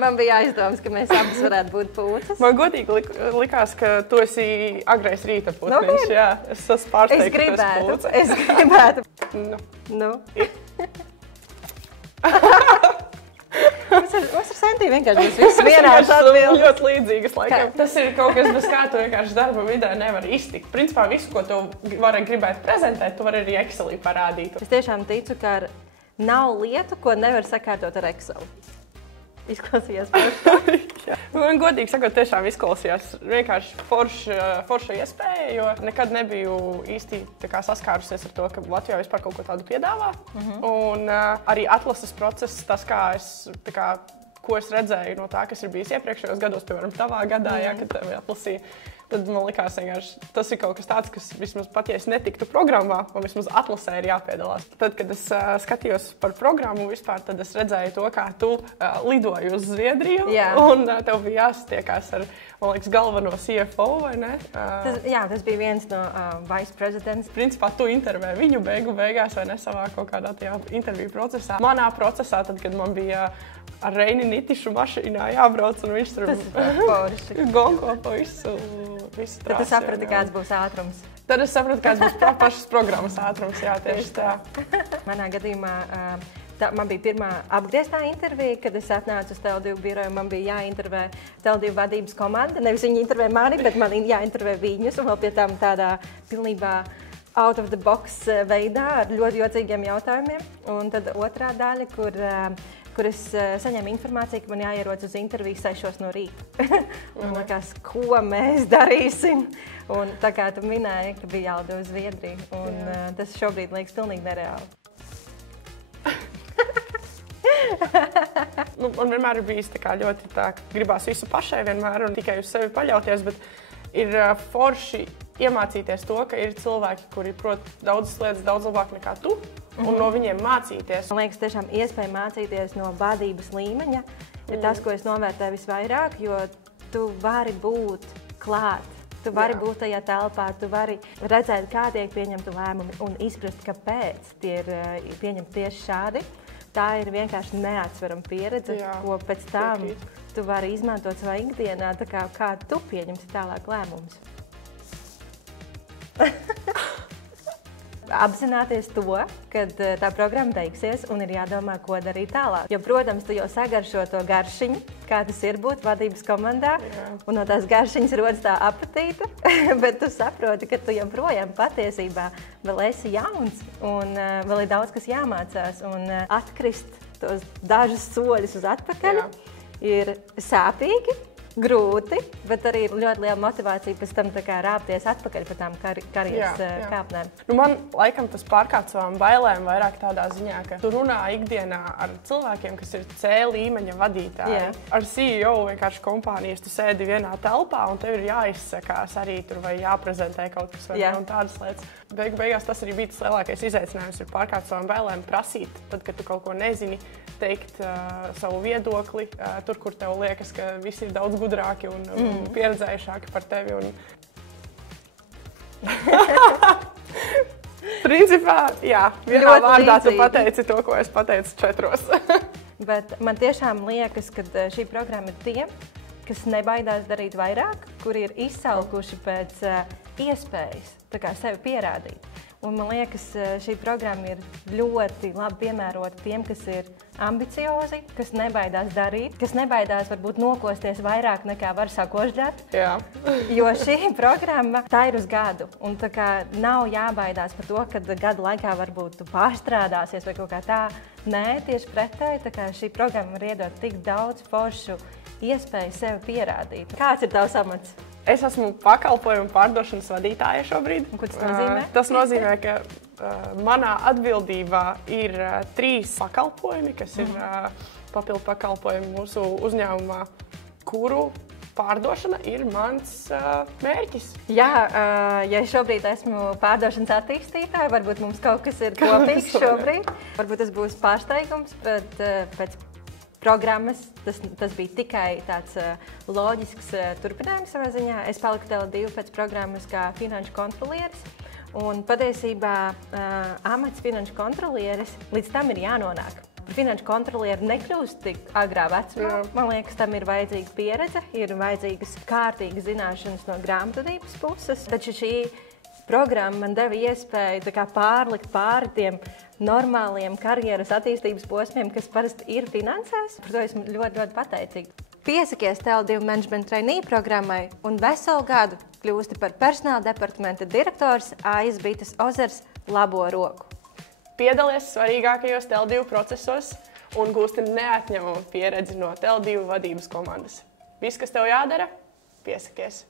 Man bija aizdoms, ka mēs abas varētu būt pūces. Man godīgi likās, ka tu esi agrais rīta putniņš. Jā, es esmu pārsteigta, ka tu esi pūce. Es gribētu. Nu. Mums ar Sentiju vienkārši mēs visi vienāds atbildes. Ļoti līdzīgas laikam. Tas ir kaut kas, bez kā tu vienkārši darba vidē nevar iztikt. Principā visu, ko tu vari gribēt prezentēt, tu vari arī Excelī parādīt. Es tiešām ticu, ka nav lietu, ko nevar sakārtot ar Excel. Izklausījās paši. Man godīgi sakot, tiešām izklausījās vienkārši forša iespēja, jo nekad nebiju īsti saskārusies ar to, ka Latvijā vispār kaut ko tādu piedāvā. Un arī atlases process, tas, ko es redzēju no tā, kas ir bijis iepriekšējos gados, piemēram, tavā gadā, kad tevi atlasīja, tad man likās vienkārši, tas ir kaut kas tāds, kas vismaz pat, ja es netiktu programmā, man vismaz atlasē ir jāpiedalās. Tad, kad es skatījos par programmu vispār, tad es redzēju to, kā tu lidoji uz Zviedriju, un tev bija jāsatiekās ar, man liekas, galveno CFO, vai ne? Tas bija viens no vice presidents. Principā tu intervēji viņu beigās, vai ne, savā kaut kādā tajā interviju procesā. Manā procesā, tad, kad man bija ar Reini Nitišu mašīnā jābrauc, un viņš tur gongo pa visu trasi. Tad tu saprati, kāds būs ātrums. Tad es sapratu, kāds būs pašas programmas ātrums, jā, tieši tā. Manā gadījumā man bija pirmā apgrieztā intervija, kad es atnācu uz Tele2 biroju, man bija jāintervē Tele2 vadības komanda. Nevis viņi intervē mani, bet man jāintervē viņus, un vēl pie tam tādā pilnībā out of the box veidā ar ļoti jocīgiem jautājumiem. Un tad otrā daļa, kur es saņēmu informāciju, ka man jāierodas uz interviju 6 no rīta. Un likās, ko mēs darīsim. Un tā kā tu minēji, ka bija jālido uz Zviedriju. Un tas šobrīd liekas pilnīgi nereāli. Man vienmēr ir bijis ļoti gribās visu pašai vienmēr un tikai uz sevi paļauties, bet ir forši iemācīties to, ka ir cilvēki, kuri prot daudzas lietas daudz labāk nekā tu, un no viņiem mācīties. Man liekas, tiešām iespēja mācīties no vadības līmeņa ir tas, ko es novērtēju visvairāk, jo tu vari būt klāt. Tu vari būt tajā telpā, tu vari redzēt, kā tiek pieņemti lēmumi un izprast, kāpēc tie ir pieņemti tieši šādi. Tā ir vienkārši neatsverama pieredze, ko pēc tam tu vari izmantot savā ikdienā, kā tu pieņemsi tālāk lēmumus. Apzināties to, ka tā programma beigsies un ir jādomā, ko darīt tālāk. Jo, protams, tu jau sagaršo to garšiņu, kā tas ir būt vadības komandā, un no tās garšiņas rodas tā apetīte, bet tu saproti, ka tu joprojām patiesībā vēl esi jauns un vēl ir daudz, kas jāmācās, un atkrist tos dažus soļus uz atpakaļ ir sāpīgi. Grūti, bet arī ir ļoti liela motivācija pēc tam rāpties atpakaļ pa tām karjeras kāpnēm. Man laikam tas pārkāp savām bailēm vairāk tādā ziņā, ka tu runā ikdienā ar cilvēkiem, kas ir C līmeņa vadītāji. Ar CEO vienkārši kompānijas tu sēdi vienā telpā un tev ir jāizsakās arī tur vai jāprezentē kaut kas vai un tādas lietas. Beigās tas arī bija tas lielākais izaicinājums ir pārkāpt savām bailēm, prasīt, tad, kad tu kaut ko nezini, teikt savu viedokli, tur, kur tev liekas, ka visi ir daudz gudrāki un pieredzējušāki par tevi. Principā, vienā vārdā tu pateici to, ko es pateicu 4. Bet man tiešām liekas, ka šī programma ir tiem, kas nebaidās darīt vairāk, kuri ir izsalkuši pēc iespējas sevi pierādīt. Un man liekas, šī programma ir ļoti labi piemērota tiem, kas ir ambiciozi, kas nebaidās darīt, kas nebaidās varbūt nokosties vairāk nekā var sakožģēt. Jo šī programma, tā ir uz gadu. Un nav jābaidās par to, ka gadu laikā varbūt tu pārstrādāsies vai kaut kā tā. Nē, tieši pretēji, šī programma var iedot tik daudz foršu iespēju sevi pierādīt. Kāds ir tavs amats? Es esmu pakalpojumu pārdošanas vadītāja šobrīd. Ko tas nozīmē? Tas nozīmē, ka manā atbildībā ir 3 pakalpojumi, kas ir papildu pakalpojumi mūsu uzņēmumā, kuru pārdošana ir mans mērķis. Jā, ja šobrīd esmu pārdošanas attīstītāja, varbūt mums kaut kas ir kopīgs šobrīd. Varbūt tas būs pārsteigums, bet pēc programmas tas bija tikai tāds loģisks turpinājums savā ziņā. Es paliku Tele2 pēc programmas kā finanšu kontrolieris. Un patiesībā amats finanšu kontrolieris līdz tam ir jānonāk. par finanšu kontrolieri nekļūst tik agrā vecumā. Man liekas, tam ir vajadzīga pieredze, ir vajadzīgas kārtīgas zināšanas no grāmatvedības puses. Taču šī programma man deva iespēju pārlikt pāri tiem normāliem karjeras attīstības posmiem, kas parasti ir finansēs. Par to esmu ļoti, ļoti pateicīga. Piesakies TL2 Management Trainee programmai un veselu gadu kļūsti par personāla departamenta direktors AIS Bites Ozers labo roku. Piedalies svarīgākajos TL2 procesos un gūsti neatņemamu pieredzi no TL2 vadības komandas. Viss, kas tev jādara, piesakies!